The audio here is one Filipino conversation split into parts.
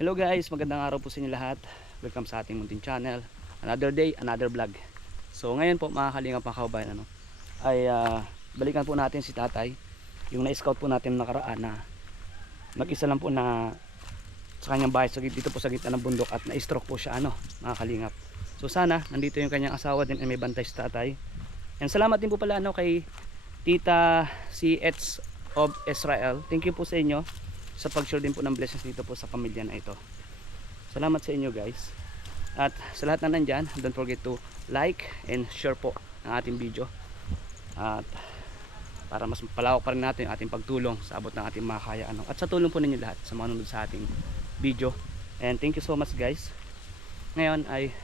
Hello guys, magandang araw po sa inyo lahat. Welcome sa ating munting channel. Another day, another vlog. So ngayon po mga kalingap mga kababayan, ay balikan po natin si tatay. Yung na-scout po natin nakaraan na mag-isa lang po na sa kanyang bahay dito po sa gitna ng bundok at na-stroke po siya mga kalingap. So sana nandito yung kanyang asawa din ay may bantay si tatay. And salamat din po pala kay Tita si Ets of Israel. Thank you po sa inyo sa pag-share din po ng blessings dito po sa pamilya na ito. Salamat sa inyo guys. At sa lahat na nandyan, don't forget to like and share po ang ating video. At para mas palawak pa rin natin yung ating pagtulong sa abot ng ating makakaya. At sa tulong po ninyo lahat sa mga nanonood sa ating video. And thank you so much guys. Ngayon ay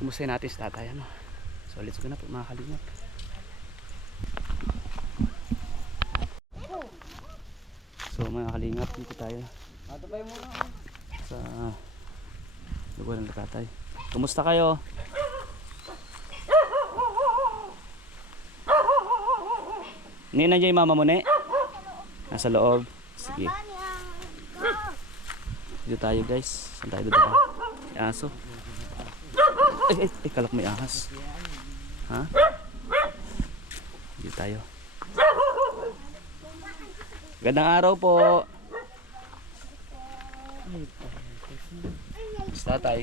kumustahin natin si tatay. So let's go na po mga kalingap. So mga kalingap, dito tayo sa lugar ng tatay. Kumusta kayo? Nandiyan yung mama mo ne? Nasa loob. Sige. Dito tayo guys. Saan tayo dito? Aso. Kalak may ahas. Ha? Dito tayo. Gandang araw po. Tatay.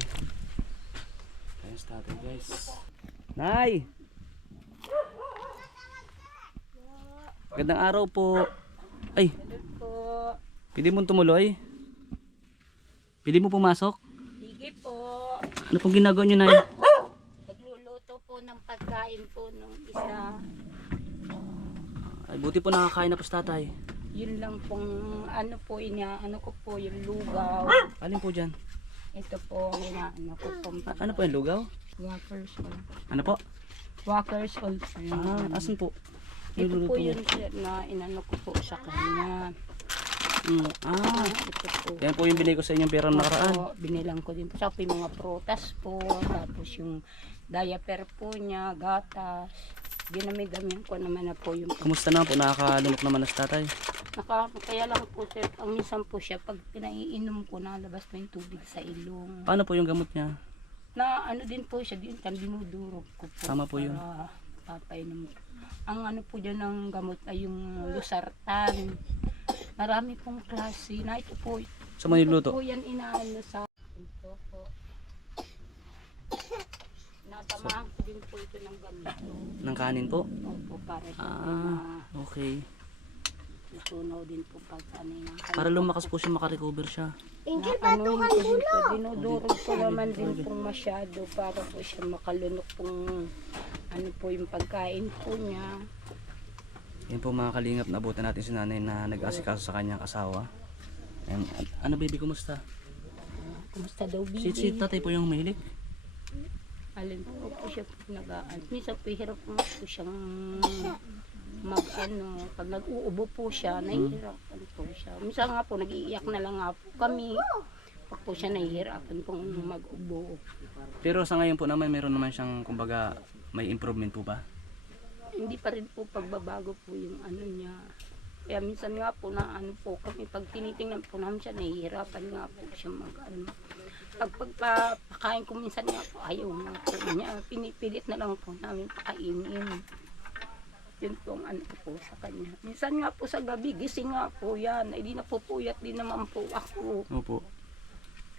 Ayos tatay guys. Nay! Gandang araw po. Ay! Pwede mo tumuloy? Pwede mo pumasok? Sige po. Ano pong ginagawa nyo, Nay? Nagluluto po ng pagkain po nung isa. Ay, buti po nakakain na po si tatay. Yun lang pong inaano ko po yung lugaw. Alin po dyan? Ito po ang inaano ko po. Ano po yung lugaw? Walkers all. Ano po? Walkers all. Asan po? Ito po mo? yun na inano ko po sa kanya. Ito po. Yan po yung binigay ko sa inyong pera nakaraan. Opo, binilang ko din po. Sa yung mga prutas po. Tapos yung diaper po niya, gatas. Ginamit-damit ko naman na po yung... Kumusta naman po? Nakakalunok naman na si tatay. Kaya lang po sir, ang minsan po siya, pag pinaiinom ko, nalabas pa yung tubig sa ilong. Paano po yung gamot niya? Na ano din po siya, dinudurog ko po. Tama po yun. Papainom. Ang ano po dyan ng gamot ay yung Losartan. Marami pong klase. Na ito po. Sa maniluluto? Ito po yan inaano sa... Ito po. Natamahan ko din po ito ng ganito. Ng kanin po? Opo, para okay. natunaw din po pag ano yung... Para lumakas po siya, makarecover siya. Dinudurog ko naman din pong masyado para po siya makalunok pong ano po yung pagkain po niya. Yan po mga kalingap, naabutan natin si nanay na nag-asikaso sa kanyang asawa. And, ano baby, kumusta? Kumusta daw baby? Si tatay po yung mahilig? Alin po siya nag-aan. Minsan po hirap po siyang mag-ano. Pag nag-uubo po siya, nahihirapan po siya. Minsan nga po, nag-iiyak na lang nga po kami. Pag po siya nahihirapan pong mag-ubo. Pero sa ngayon po naman, meron naman siyang, kumbaga, may improvement po ba? Hindi pa rin po pagbabago po yung ano niya. Kaya minsan nga po na ano po kami, pag tinitingnan po namin siya, nahihirapan nga po siya mag-ano. Pag pagpapakain ko minsan nga po, ayaw na po niya. Pinipilit na lang po namin pakainin. Yun po ang ano po sa kanya. Minsan nga po sa gabi, gising nga po yan. Ay di napupuyat din naman po ako. Opo.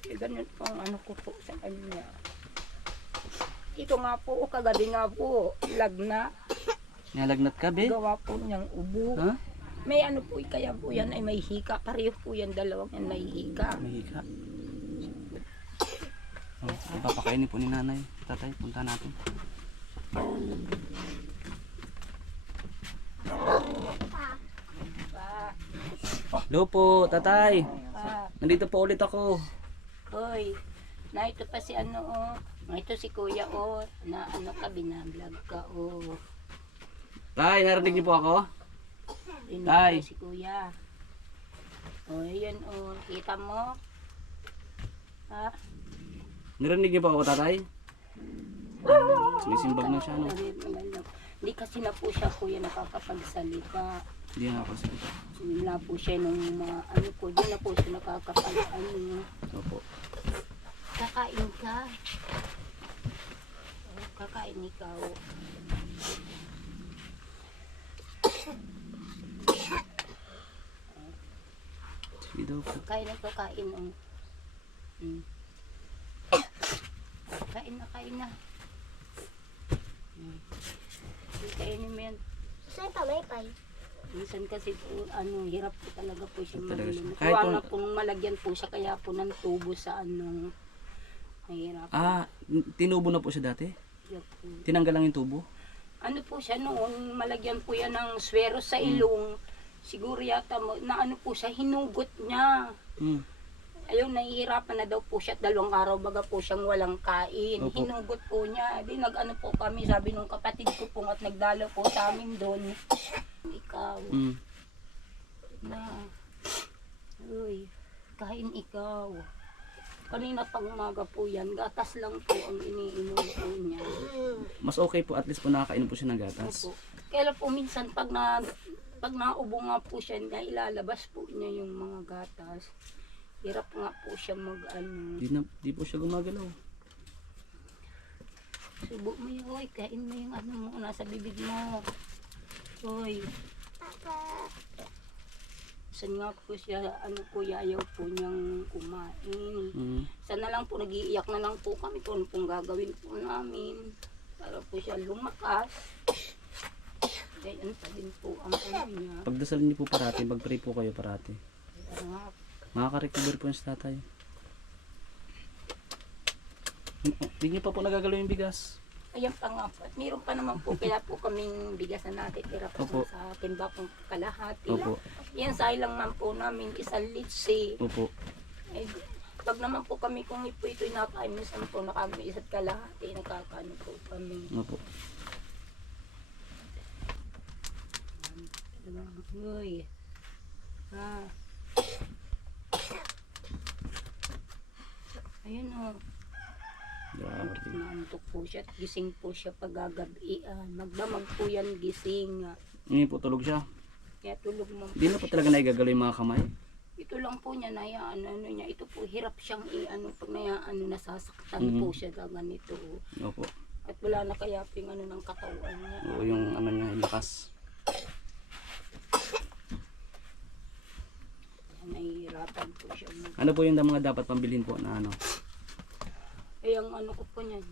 Kaya ganun po ang ano ko po sa kanya. Ito nga po, kagabi nga po, lagnat. Nalagnat ka, be? Gawa po niyang ubo. Ha? May ano po, kaya po yan ay may hika. Pareho po yan, dalawang yan may hika. May hika. Ipapakainin po ni nanay. Tatay, punta natin. Hello po, tatay. Nandito po ulit ako. Hoy, na ito pa si ano oh. Ito si kuya oh. Na ano ka, binablog ka oh. Tay, narinig niyo po ako? Tay. Si kuya. Oh, yan oh. Kita mo? Ha? Narinig niyo po ako, tatay? Sumisimbag na siya, no? Hindi kasi na po siya kuya nakakapagsalita. Hindi nga po sila. Wala po siya nung mga ano po, di na po siya nakakapalaan niya. Opo. Kakain ka. Oh, kakain ikaw. Sige daw po. Kain na kakain. Oh. Mm. Kain na, kain na. Kainin mo yan. Saan pamaypay? Minsan kasi po, ano, hirap po talaga po siya Talaga siya. magluluto. Kahit Kuha po- na po nung malagyan po siya, kaya po ng tubo sa ano, mahirap. Tinubo na po siya dati? Hirap po. Tinanggal lang yung tubo? Ano po siya noon, malagyan po yan ng swero sa ilong. Siguro yata, na ano po siya, hinugot niya. Hmm. Ayun, nahihirapan na daw po siya at 2 araw baga po siyang walang kain. Opo. Hinugot po niya. Di nag-ano po kami, sabi nung kapatid ko po at nagdalo po sa amin doon. Ikaw, Hmm. na, uy, kain ikaw. Kanina pang umaga po yan, gatas lang po ang iniinom po niya. Mas okay po, at least po nakakainom po siya ng gatas. Opo. Kaya po minsan pag naubo nga po siya, ilalabas po niya yung mga gatas. Hirap nga po siya mag-ano. Di po siya gumagalaw. Subo mo yun, oy, kain mo yung ano mo, nasa bibig mo. Oy. Saan nga po siya, ano po, yayaw po niyang kumain. Hmm. Sana lang po, nag-iiyak na lang po kami kung ano pong gagawin po namin. Para po siya lumakas. Ganyan pa din po ang ano niya. Pagdasal niyo po parati, mag-pray po kayo parati. Kaya nga, Makaka-recover po yung si tatay. Hindi niyo pa po nagagalaw yung bigas. ayan pa nga po. At meron pa naman po, kaya po kaming bigas na natitira po Opo. sa timba pong kalahati. Opo. Yan, sayang lang po namin, isang litsi. Opo. Eh, pag naman po kami, kung ito'y nakain, minsan po nakami isa't kalahati, nakakaano po kami. Opo. Uy. Ah. Ayun o. Grabe. Naantok po siya at gising po siya pag-gagabi. Magdamag po yan gising. Ngayon po tulog siya. Kaya tulog mo. Hindi na po talaga naigagalaw yung mga kamay. Ito lang po niya na ano niya. Ito po hirap siyang pag nasasaktan Mhm. po siya na ganito. Opo. At wala na kaya po yung ng katawan niya. Oo, yung ano niya, yung lakas. Nahihirapan po siya. Ano po yung mga dapat pambilhin po na ano? Eh, ang ano ko po niyan.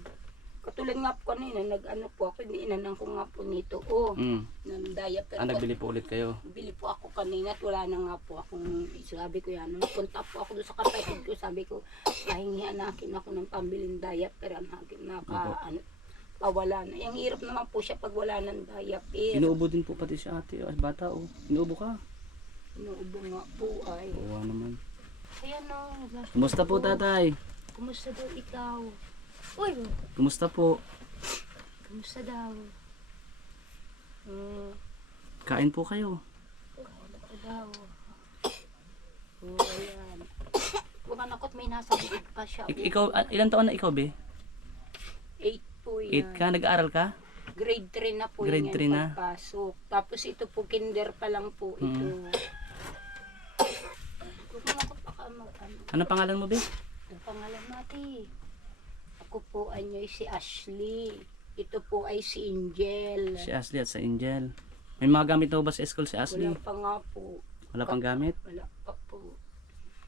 Katulad nga po kanina, nag-ano po ako, inanang ko nga po nito. Ng diaper. Nagbili po ulit kayo. Bili po ako kanina at wala na nga po akong, sabi ko yan, nung punta po ako doon sa kapatid ko, sabi ko, pahingihan nakin ako ng pambiling diaper, ang hakin pawala na. Yung hirap naman po siya pag wala ng diaper. Inuubo din po pati si ate, bata oh. Inuubo ka. Inuubo nga po ay. Oo naman. Ayan o. Kumusta po tatay? Kumusta daw ikaw? Uy, Kumusta po? kumusta daw? Kain po kayo. Kumusta daw? Ayan. Huwag nakot may nasa bibig pa siya. Ikaw, ilan taon na ikaw be? 8 po 8 yan. ka? Nag-aaral ka? Grade 3 na po Grade yan 3 na? pagpasok. Tapos ito po, kinder pa lang po ito. Huwag mo nakot baka Ano pangalan mo be? ang pangalan natin. Ako po ay si Ashley. Ito po ay si Angel. Si Ashley at sa Angel. May mga gamit na ba sa school si Ashley? Wala pa nga po. Wala pang gamit? Wala pa po.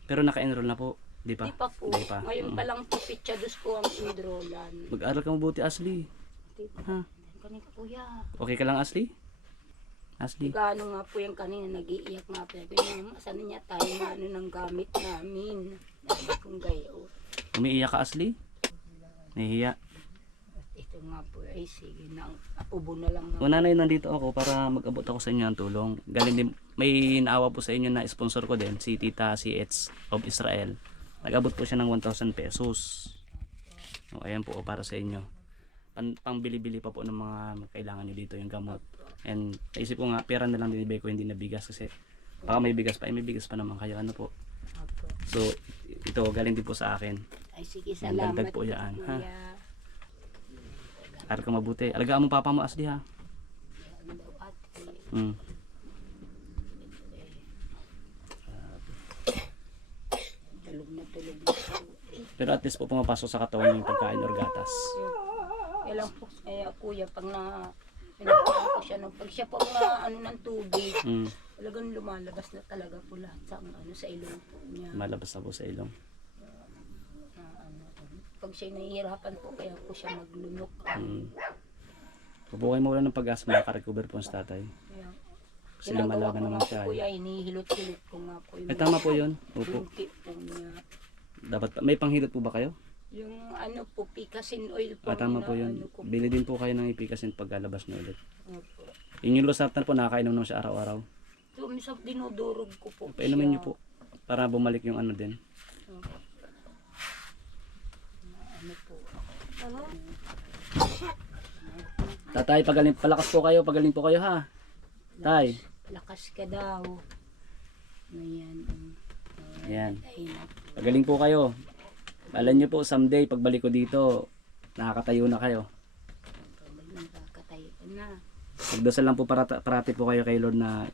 Pero naka-enroll na po? Di pa? Di pa po. Di pa. Ngayon pa lang po, pitsados po ang enrollan. Mag-aral ka mabuti Ashley. Di ba? Ha? Kanina kuya. Okay ka lang Ashley? Ashley? Gano nga po yung kanina, nag-iiyak nga po. Kaya saan niya tayo na ano ng gamit namin. Dahil kung gayo. Umiiyak ka Ashley? Nahihiya. At ito nga po ay sige na, ubo na lang. O nanay, nandito ako para mag-abot ako sa inyo ng tulong. Galing din, may naawa po sa inyo na sponsor ko din, si Tita C.H. of Israel. Nag-abot po siya ng 1,000 pesos. O ayan po, para sa inyo. Pangbili-bili pa po ng mga kailangan nyo dito, yung gamot. And naisip ko nga, pera na lang dinibay ko, hindi na bigas kasi baka may bigas pa, may bigas pa naman kayo, ano po. Opo. So, ito galing din po sa akin. Ay sige, Yan, salamat dagdag po yan, ha? kuya. Aral ka mabuti. Alagaan mo papa mo Ashley ha. Ano daw ate? Mm. Pero at least po pumapasok sa katawan niyo yung pagkain or gatas. Kaya lang po, kaya kuya, pag pinagpakan ko siya, no, pag siya po na ano ng tubig, Mm. talagang lumalabas na talaga po lahat sa, ano, sa ilong po niya. Malabas na po sa ilong. Ano, pag siya nahihirapan po, kaya po siya maglunok. Mm. Pabukay mo wala ng pag-asa, makaka-recover po ang tatay. Kaya, Kasi ginagawa lumalaban ko naman nga siya. po, kuya, hinihilot-hilot ko nga po. Ay, tama po yun. Opo. Bunti po niya. Dapat, may panghilot po ba kayo? Yung ano po, picasin oil po. Tama po na yun. ano ko po. Bili din po kayo ng ipikasin pagkalabas na ulit. Opo. Yun yung losartan po, nakakainom naman siya araw-araw. So, minsan dinudurog ko po Painumin niyo siya. po. Para bumalik yung ano din. Opo. Ano po. Tatay, pagaling, palakas po kayo, pagaling po kayo ha. Tay. Lakas ka daw. Ayan. Ayan. Ayun. Pagaling po kayo. Alam niyo po, someday, pagbalik ko dito, nakakatayo na kayo. Nakakatayo ka na. Magdasal lang po parati po kayo kay Lord na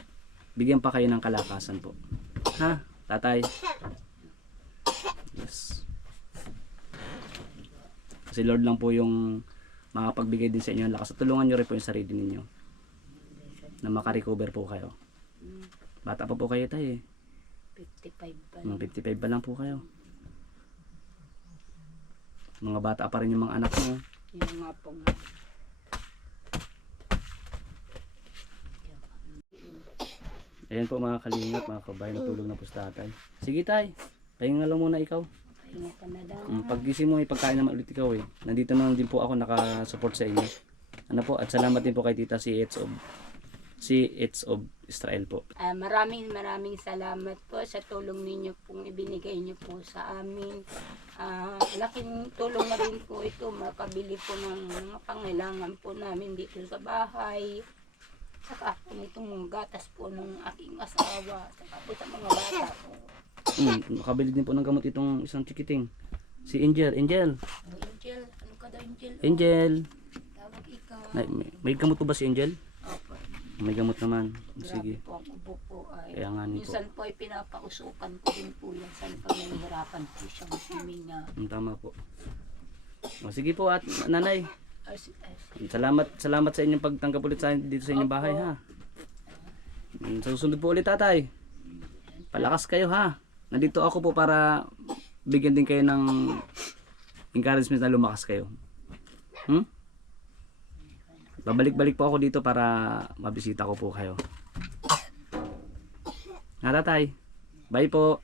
bigyan pa kayo ng kalakasan po. Ha? Tatay? Yes. Kasi Lord lang po yung makapagbigay din sa inyo ng lakas. At tulungan nyo rin po yung sarili ninyo na makarecover po kayo. Bata pa po kayo tayo eh. 55 pa. Mga 55 pa lang po kayo. Mga bata pa rin yung mga anak mo. Yun nga po nga. Ayan po mga kalingap, mga kabayan, natulog na po sa tatay. Sige tay, pahinga lang muna ikaw. Pahinga ka na daw. Paggising mo, ipagkain naman ulit ikaw eh. Nandito naman din po ako nakasupport sa inyo. Ano po, at salamat din po kay tita si It's of Israel po. Maraming salamat po sa tulong ninyo pong ibinigay niyo po sa amin. Laking tulong na rin po ito, makabili po ng mga pangailangan po namin dito sa bahay. Saka po nitong gatas po ng aking asawa. Saka po sa mga bata po. Makabili din po ng gamot itong isang chikiting. Si Angel. Angel, ano ka daw Angel? Angel. Tawag ikaw. May gamot po ba si Angel? Opo. May gamot naman. Grabe Sige. po ang ubo po ay. Kaya nga ni po. Minsan po ay pinapausukan ko din po yan. Saan pag nahihirapan po siyang huminga. Tama po. O, sige po at nanay. As- Salamat sa inyong pagtanggap ulit sa dito sa inyong bahay ha. Sa susunod po ulit tatay. Palakas kayo ha. Nandito ako po para bigyan din kayo ng encouragement na lumakas kayo. Babalik-balik po ako dito para mabisita ko po kayo. Ha tatay. Bye po.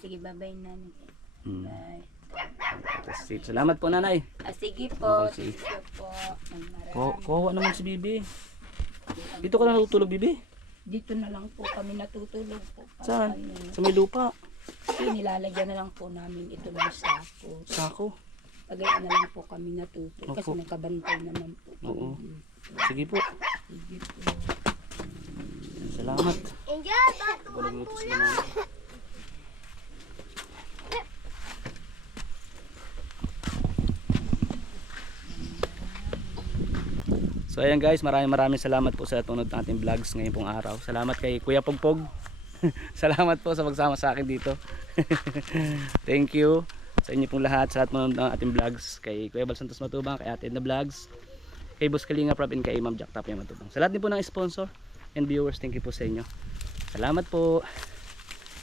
Sige, bye-bye nanay. Hmm. Bye. Salamat po nanay. Sige po. Okay, sige. Sige po. Marami. Kawawa naman si Bibi. Dito ka na natutulog Bibi? Dito na lang po kami natutulog po. Saan? Ano, Sa may lupa. nilalagyan na lang po namin ito ng sako. Sako. Pagayaan na lang po kami natutulog. Kasi Opo. nakabantay naman po. Oo. Sige po. Sige po. Salamat. Angel, batuhan mo na. So ayan guys, maraming salamat po sa tunod ng ating vlogs ngayong pong araw. Salamat kay Kuya Pugpog. Salamat po sa pagsama sa akin dito. Thank you sa inyo pong lahat, sa lahat ng ating vlogs. Kay Kuya Bal Santos Matubang, kay Ate Edna Vlogs, kay Boss Kalinga Prab, and kay Ma'am Jack Tapia Matubang. Sa lahat din po ng sponsor and viewers, thank you po sa inyo. Salamat po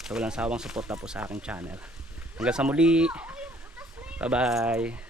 sa walang sawang suporta po sa aking channel. Hanggang sa muli. Bye bye.